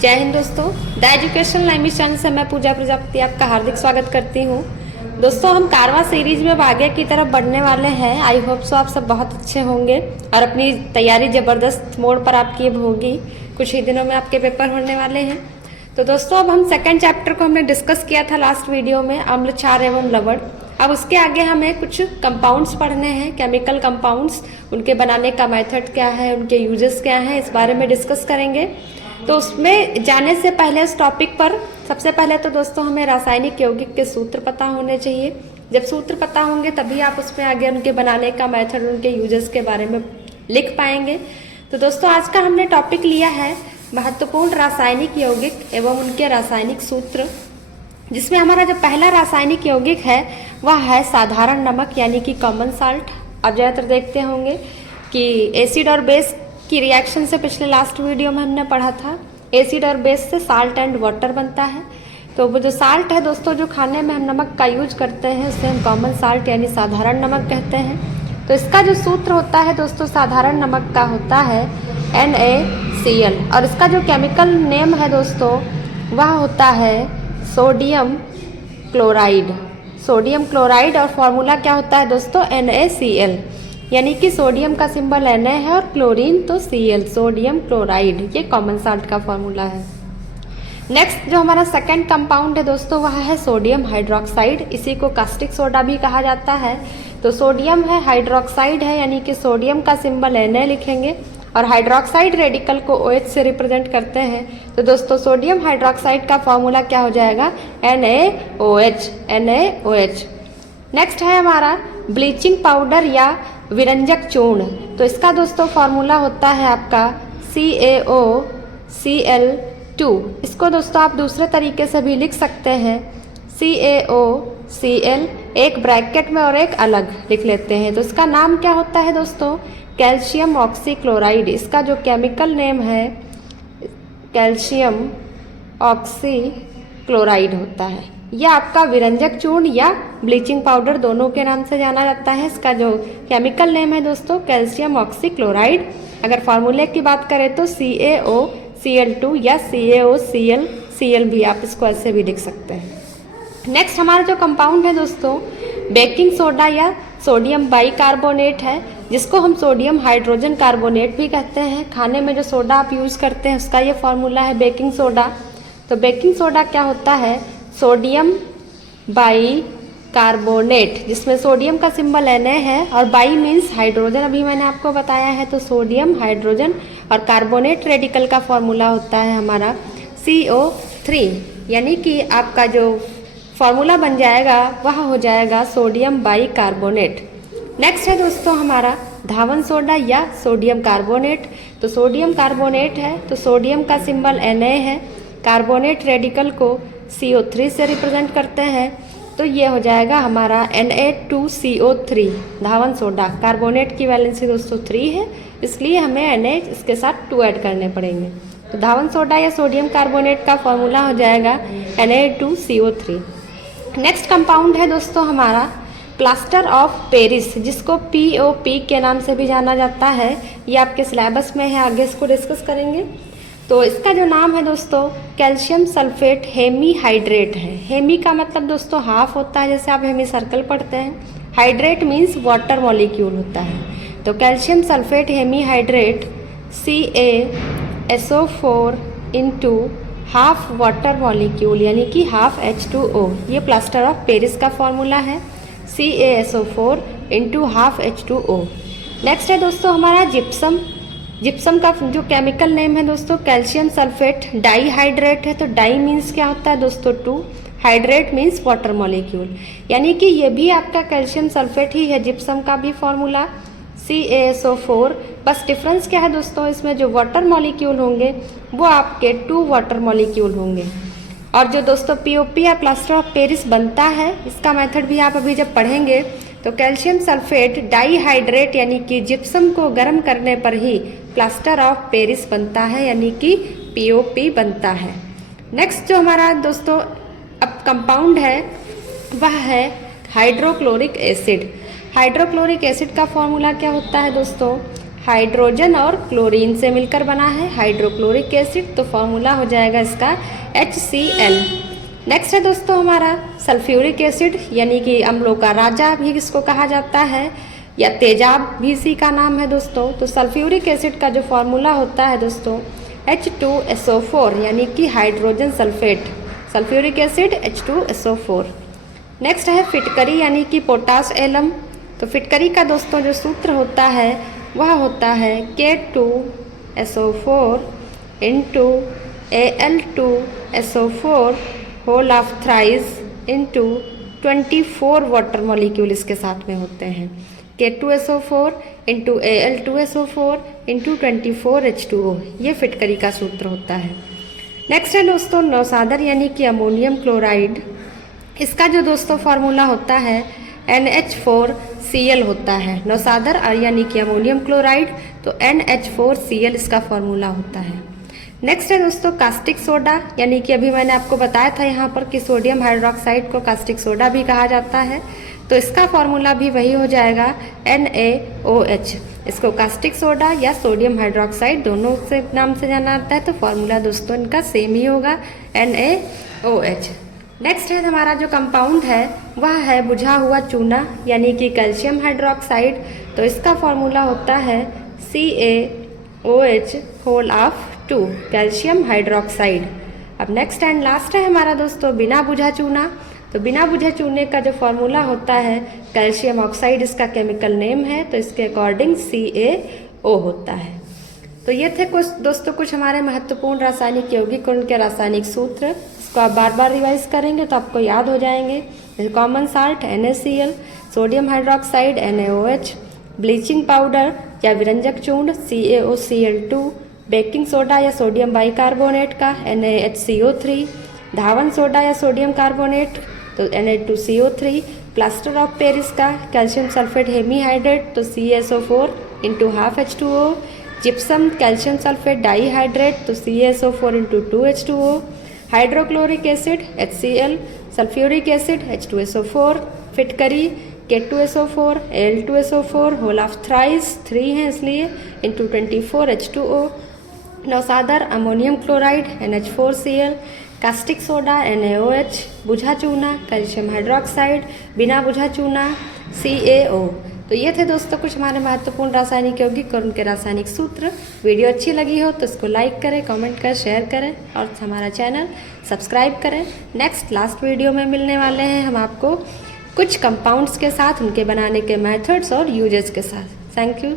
जय हिंद दोस्तों। The education language channel से मैं पूजा प्रजापति आपका हार्दिक स्वागत करती हूँ। दोस्तों हम कारवा सीरीज में अब आगे की तरफ बढ़ने वाले हैं। आई होप सो आप सब बहुत अच्छे होंगे और अपनी तैयारी ज़बरदस्त मोड़ पर आपकी अब होगी। कुछ ही दिनों में आपके पेपर होने वाले हैं। तो दोस्तों अब हम सेकेंड चैप्टर को हमने डिस्कस किया था लास्ट वीडियो में, अम्ल, क्षार एवं लवण। अब उसके आगे हमें कुछ कंपाउंड्स पढ़ने हैं, केमिकल कंपाउंड्स, उनके बनाने का मेथड क्या है, उनके यूजेस क्या हैं, इस बारे में डिस्कस करेंगे। तो उसमें जाने से पहले इस टॉपिक पर सबसे पहले तो दोस्तों हमें रासायनिक यौगिक के सूत्र पता होने चाहिए। जब सूत्र पता होंगे तभी आप उसमें आगे उनके बनाने का मेथड, उनके यूजेस के बारे में लिख पाएंगे। तो दोस्तों आज का हमने टॉपिक लिया है महत्वपूर्ण रासायनिक यौगिक एवं उनके रासायनिक सूत्र, जिसमें हमारा जो पहला रासायनिक यौगिक है वह है साधारण नमक यानी कि कॉमन साल्ट। आप ज़्यादातर देखते होंगे कि एसिड और बेस की रिएक्शन से पिछले लास्ट वीडियो में हमने पढ़ा था, एसिड और बेस से साल्ट एंड वाटर बनता है। तो वो जो साल्ट है दोस्तों, जो खाने में हम नमक का यूज करते हैं उसे हम कॉमन साल्ट यानी साधारण नमक कहते हैं। तो इसका जो सूत्र होता है दोस्तों साधारण नमक का होता है NaCl, और इसका जो केमिकल नेम है दोस्तों वह होता है सोडियम क्लोराइड। सोडियम क्लोराइड और फॉर्मूला क्या होता है दोस्तों NaCl, यानी कि सोडियम का सिंबल Na है और क्लोरीन तो Cl, सोडियम क्लोराइड, ये कॉमन साल्ट का फॉर्मूला है। नेक्स्ट जो हमारा सेकंड कंपाउंड है दोस्तों वह है सोडियम हाइड्रोक्साइड। इसी को कास्टिक सोडा भी कहा जाता है। तो सोडियम है, हाइड्रोक्साइड है, यानी कि सोडियम का सिंबल Na लिखेंगे और हाइड्रोक्साइड रेडिकल को OH से रिप्रेजेंट करते हैं। तो दोस्तों सोडियम हाइड्रोक्साइड का फॉर्मूला क्या हो जाएगा NaOH, NaOH। नेक्स्ट है हमारा ब्लीचिंग पाउडर या विरंजक चूर्ण। तो इसका दोस्तों फॉर्मूला होता है आपका CaOCl2। इसको दोस्तों आप दूसरे तरीके से भी लिख सकते हैं CaOCl, एक ब्रैकेट में और एक अलग लिख लेते हैं। तो इसका नाम क्या होता है दोस्तों कैल्शियम ऑक्सीक्लोराइड। इसका जो केमिकल नेम है कैल्शियम ऑक्सीक्लोराइड होता है। यह आपका विरंजक चूर्ण या ब्लीचिंग पाउडर दोनों के नाम से जाना जाता है। इसका जो केमिकल नेम है दोस्तों कैल्शियम ऑक्सीक्लोराइड। अगर फार्मूले की बात करें तो CaOCl2 या CaOCl भी, आप इसको ऐसे भी लिख सकते हैं। नेक्स्ट हमारा जो कंपाउंड है दोस्तों बेकिंग सोडा या सोडियम बाइकार्बोनेट है, जिसको हम सोडियम हाइड्रोजन कार्बोनेट भी कहते हैं। खाने में जो सोडा आप यूज़ करते हैं उसका ये फॉर्मूला है बेकिंग सोडा। तो बेकिंग सोडा क्या होता है सोडियम बाइकार्बोनेट, जिसमें सोडियम का सिंबल Na है और बाई मीन्स हाइड्रोजन, अभी मैंने आपको बताया है। तो सोडियम हाइड्रोजन और कार्बोनेट रेडिकल का फॉर्मूला होता है हमारा CO3, यानी कि आपका जो फॉर्मूला बन जाएगा वह हो जाएगा सोडियम बाइकार्बोनेट। नेक्स्ट है दोस्तों हमारा धावन सोडा या सोडियम कार्बोनेट। तो सोडियम कार्बोनेट है तो सोडियम का सिंबल Na है, कार्बोनेट रेडिकल को CO3 से रिप्रेजेंट करते हैं। तो ये हो जाएगा हमारा Na2CO3 धावन सोडा। कार्बोनेट की वैलेंसी दोस्तों 3 है, इसलिए हमें Na इसके साथ 2 ऐड करने पड़ेंगे। तो धावन सोडा या सोडियम कार्बोनेट का फॉर्मूला हो जाएगा Na2CO3। नेक्स्ट कंपाउंड है दोस्तों हमारा प्लास्टर ऑफ पेरिस, जिसको POP के नाम से भी जाना जाता है। ये आपके सिलेबस में है, आगे इसको डिस्कस करेंगे। तो इसका जो नाम है दोस्तों कैल्शियम सल्फेट हेमी हाइड्रेट है। हेमी का मतलब दोस्तों हाफ होता है, जैसे आप हेमी सर्कल पढ़ते हैं। हाइड्रेट मीन्स वाटर मॉलिक्यूल होता है। तो calcium sulphate hemihydrate CaSO4 into half water molecule यानी कि हाफ H2O, ये प्लास्टर ऑफ पेरिस का फॉर्मूला है CaSO4 into half H2O। Next है दोस्तों हमारा जिप्सम। जिप्सम का जो केमिकल नेम है दोस्तों कैल्शियम सल्फेट डाईहाइड्रेट है। तो डाई मीन्स क्या होता है दोस्तों 2, हाइड्रेट मीन्स वाटर मॉलिक्यूल, यानी कि ये भी आपका कैल्शियम सल्फेट ही है। जिप्सम का भी फॉर्मूला CaSO4, बस डिफरेंस क्या है दोस्तों, इसमें जो वाटर मॉलिक्यूल होंगे वो आपके 2 वाटर मॉलिक्यूल होंगे। और जो दोस्तों POP या प्लास्टर ऑफ पेरिस बनता है, इसका मेथड भी आप अभी जब पढ़ेंगे। तो कैल्शियम सल्फेट डाईहाइड्रेट यानी कि जिप्सम को गर्म करने पर ही प्लास्टर ऑफ पेरिस बनता है, यानी कि POP बनता है। नेक्स्ट जो हमारा दोस्तों अब कंपाउंड है वह है हाइड्रोक्लोरिक एसिड। हाइड्रोक्लोरिक एसिड का फॉर्मूला क्या होता है दोस्तों हाइड्रोजन और क्लोरीन से मिलकर बना है, हाइड्रोक्लोरिक एसिड, तो फॉर्मूला हो जाएगा इसका HCl। नेक्स्ट है दोस्तों हमारा सल्फ्यूरिक एसिड, यानी कि अम्लों का राजा भी इसको कहा जाता है, या तेजाब भी इसी का नाम है दोस्तों। तो सल्फ्यूरिक एसिड का जो फॉर्मूला होता है दोस्तों H2SO4, यानी कि hydrogen sulphate, sulphuric acid H2SO4। Next है फिटकरी यानी कि पोटाश एलम। तो फिटकरी का दोस्तों जो सूत्र होता है वह होता है K2SO4 into Al2SO4 whole of thrice into 24 water molecule इसके साथ में होते हैं। K2SO4 into Al2SO4 into 24 H2O, ये फिटकरी का सूत्र होता है। नेक्स्ट है दोस्तों नौसादर यानी कि अमोनियम क्लोराइड। इसका जो दोस्तों फार्मूला होता है NH4Cl होता है। नौसादर यानी कि अमोनियम क्लोराइड, तो NH4Cl इसका फार्मूला होता है। नेक्स्ट है दोस्तों कास्टिक सोडा, यानी कि अभी मैंने आपको बताया था यहाँ पर कि सोडियम हाइड्रोक्साइड को कास्टिक सोडा भी कहा जाता है, तो इसका फार्मूला भी वही हो जाएगा NaOH। इसको कास्टिक सोडा या सोडियम हाइड्रोक्साइड दोनों से नाम से जाना जाता है, तो फार्मूला दोस्तों इनका सेम ही होगा NaOH। नेक्स्ट है हमारा जो कंपाउंड है वह है बुझा हुआ चूना, यानी कि कैल्शियम हाइड्रोक्साइड, तो इसका फार्मूला होता है CaOH whole of 2, calcium hydroxide. अब नेक्स्ट एंड लास्ट है हमारा दोस्तों बिना बुझा चूना। तो बिना बुझे चूने का जो फॉर्मूला होता है कैल्शियम ऑक्साइड, इसका केमिकल नेम है, तो इसके अकॉर्डिंग CaO होता है। तो ये थे कुछ हमारे महत्वपूर्ण रासायनिक यौगिक और उनके रासायनिक सूत्र। इसको आप बार बार रिवाइज करेंगे तो आपको याद हो जाएंगे। जैसे common salt NaCl, sodium hydroxide NaOH, bleaching powder या विरंजक चूर्ण CaOCl2, बेकिंग सोडा या सोडियम बाइकार्बोनेट का NaHCO3, धावन सोडा या सोडियम कार्बोनेट तो Na2CO3, प्लास्टर ऑफ पेरिस का कैल्शियम सल्फेट हेमीहाइड्रेट तो CaSO4 into half H2O, gypsum calcium sulphate dihydrate तो CaSO4 into 2H2O, hydrochloric acid HCl, sulphuric acid H2SO4, फिटकरी K2SO4 Al2SO4 whole of thrice 3 है इसलिए into 24 H2O, नौसादर ammonium chloride NH4Cl, caustic soda NaOH, बुझा चूना calcium hydroxide, बिना बुझा चूना CaO। तो ये थे दोस्तों कुछ हमारे महत्वपूर्ण रासायनिक यौगिक और उनके रासायनिक सूत्र। वीडियो अच्छी लगी हो तो इसको लाइक करें, कमेंट करें, शेयर करें और हमारा चैनल सब्सक्राइब करें। नेक्स्ट लास्ट वीडियो में मिलने वाले हैं हम आपको कुछ कंपाउंड्स के साथ, उनके बनाने के मेथड्स और यूजेस के साथ। Thank you.